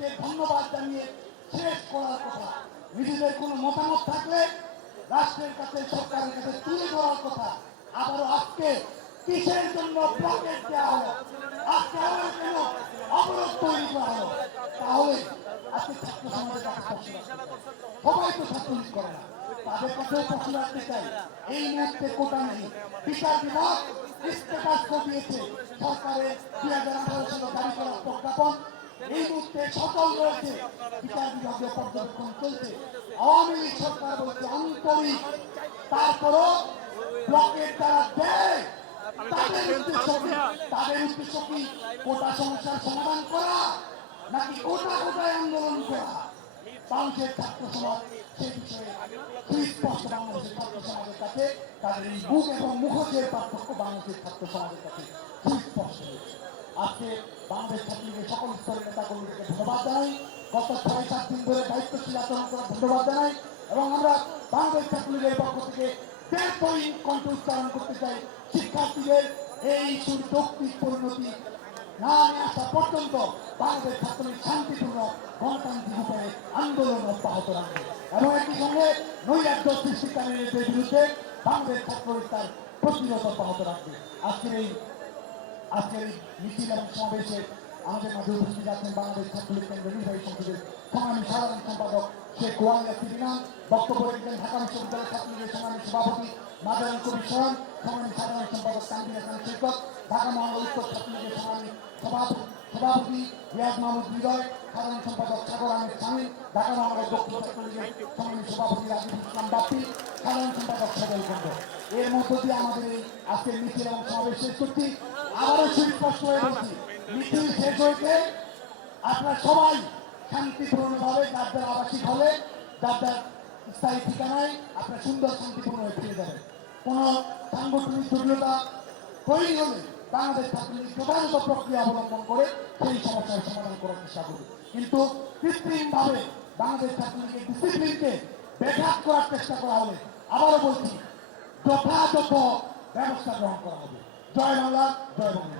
সকলকে ধন্যবাদ জানিয়ে শেষ করার কথা। নিজেদের কোনো মতামত থাকলে রাষ্ট্রের কাছে, সরকারের কাছে তুলে ধরার কথা। আবারও আজকে কিসের জন্য ব্লকেট দেওয়া হলো, আজকে আবার কেন অবরোধ তৈরি করা হলো? তাহলে আজকে ছাত্র সমাজের কাছে প্রশ্ন রাখতে চাই। সবাই তো ছাত্রলীগ করে না, তাদের কাছেও প্রশ্ন রাখতে চাই। এই মুহূর্তে কোটা নেই, বিচার বিভাগ স্ট্যাটাস দিয়েছে সরকারের 2018 সালে জারি করা প্রজ্ঞাপন এই মুহূর্তে সচল রয়েছে, বিচার বিভাগীয় পর্যবেক্ষণ চলছে। আওয়ামী লীগ সরকার বলছে আন্তরিক, তারপরও ব্লকের দ্বারা দেয় তাদের উদ্দেশ্য কি কোটা সমস্যার সমাধান করা, নাকি কোটা কোটায় আন্দোলন করা? বাংলাদেশের ছাত্র সমাজ সে বিষয়ে সুস্পষ্ট। বাংলাদেশের ছাত্র সমাজের কাছে তাদের এই মুখ এবং মুখোশের পার্থক্য বাংলাদেশের ছাত্র সমাজের কাছে সুস্পষ্ট হয়েছে। আজকে বাংলাদেশ ছাত্রলীগের সকল স্তরের নেতা কর্মীদেরকে ধন্যবাদ জানাই, গত 6-7 দিন ধরে দায়িত্বশীল আচরণ করার ধন্যবাদ জানাই। এবং আমরা বাংলাদেশ ছাত্রলীগের পক্ষ থেকে কণ্ঠ উচ্চারণ করতে চাই, শিক্ষার্থীদের এই সুযৌক্তিক পরিণতি না নিয়ে আসা পর্যন্ত বাংলাদেশ ছাত্রলীগ শান্তিপূর্ণ গণতান্ত্রিক উপায়ে আন্দোলন অব্যাহত রাখবে এবং একই সঙ্গে নৈরাজ্য সৃষ্টিকারীদের বিরুদ্ধে বাংলাদেশ ছাত্রলীগ তার প্রতিরোধ অব্যাহত রাখবে। আজকের এই মিছিল এবং সমাবেশে আমাদের মাঝে উপস্থিত আছেন বাংলাদেশ ছাত্রলীগ কেন্দ্রের নির্বাহী সংসদের সংগ্রামী সাধারণ সম্পাদক শেখ ওয়ালিয়া সিরিনা, বক্তব্য রেখেছেন ঢাকা বিশ্ববিদ্যালয় ছাত্রলীগের সংগ্রামী সভাপতি মাদারুল কবির সোহান, সংগ্রামী সাধারণ সম্পাদক তানভীর হাসান সৈকত, ঢাকা মহানগর উত্তর ছাত্রলীগের সংগ্রামী সভাপতি রিয়াজ মাহমুদ হৃদয়, সাধারণ সম্পাদক সাগর আহমেদ শামীম, ঢাকা মহানগর দক্ষিণ ছাত্রলীগের সংগ্রামী সভাপতি রাজীব ইসলাম বাপ্পি, সাধারণ সম্পাদক সদল খন্ড। এর মধ্য দিয়ে আমাদের এই আজকের মিছিল এবং সমাবেশ শেষ করছি। আবারও সুস্পষ্ট হয়ে বলছি, মিছিল শেষ হয়েছে আপনারা সবাই শান্তিপূর্ণভাবে যার যার আবাসিক হলে, যার যার স্থায়ী ঠিকানায় আপনারা সুন্দর শান্তিপূর্ণভাবে ফিরে যাবেন। কোনো সাংগঠনিক জটিলতা তৈরি হলে বাংলাদেশ ছাত্রলীগ যথাযথ প্রক্রিয়া অবলম্বন করে সেই সমস্যার সমাধান করার চেষ্টা করবে। কিন্তু কৃত্রিমভাবে বাংলাদেশ ছাত্রলীগের ডিসিপ্লিনকে ব্যাঘাত করার চেষ্টা করা হলে আবারও বলছি যথাযথ ব্যবস্থা গ্রহণ করা হবে। জয় বাংলা, জয় বাংলা।